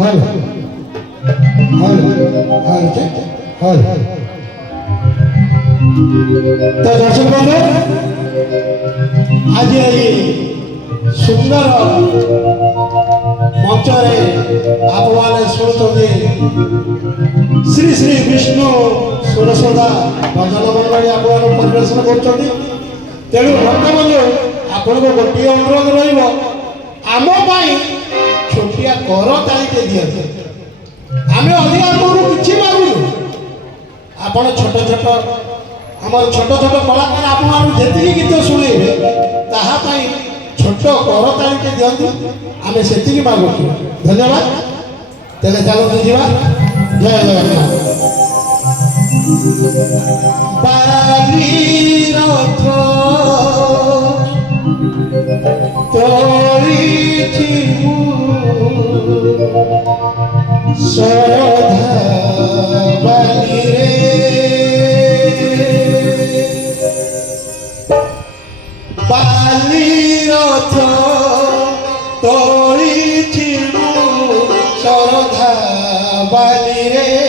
हल हल हल हल हल तो दर्शक बंधु आज सुंदर मंचरे आपने शुणुंट श्री श्री विष्णु सुरसोदा भजन मंडली आप परिवेशन कर तेणु भक्तबंधु आपन को गोटे अनुरोध रही छोटिया कर तालिके दिए आम अधिक किसी मांगुनु आपण छोट छोट आमर छोट छोट कलाकार आप जी गीत शुणे ताहाई छोट कर तालिके दिंतु आम से मांगुଛୁ धन्यवाद तेरे चलते जा जय जगन्नाथ बाली रथ श्रद्धा बाली बाली रथ तोड़ी श्रद्धा बाली रे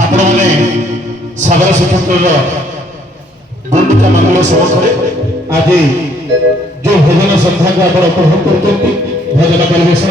ଆପଣମାନେ ସାଗର ଶ୍ରୀକ୍ଷେତ୍ରର ଗୁଣ୍ଡିଚା ମଙ୍ଗଳ ସମ୍ମୁଖରେ ଆଜି ଯେଉଁ ଭଜନ ସନ୍ଧ୍ୟାକୁ ଆପଣ ଉପଭୋଗ କରୁଛନ୍ତି ଭଜନ ପରିବେଷଣ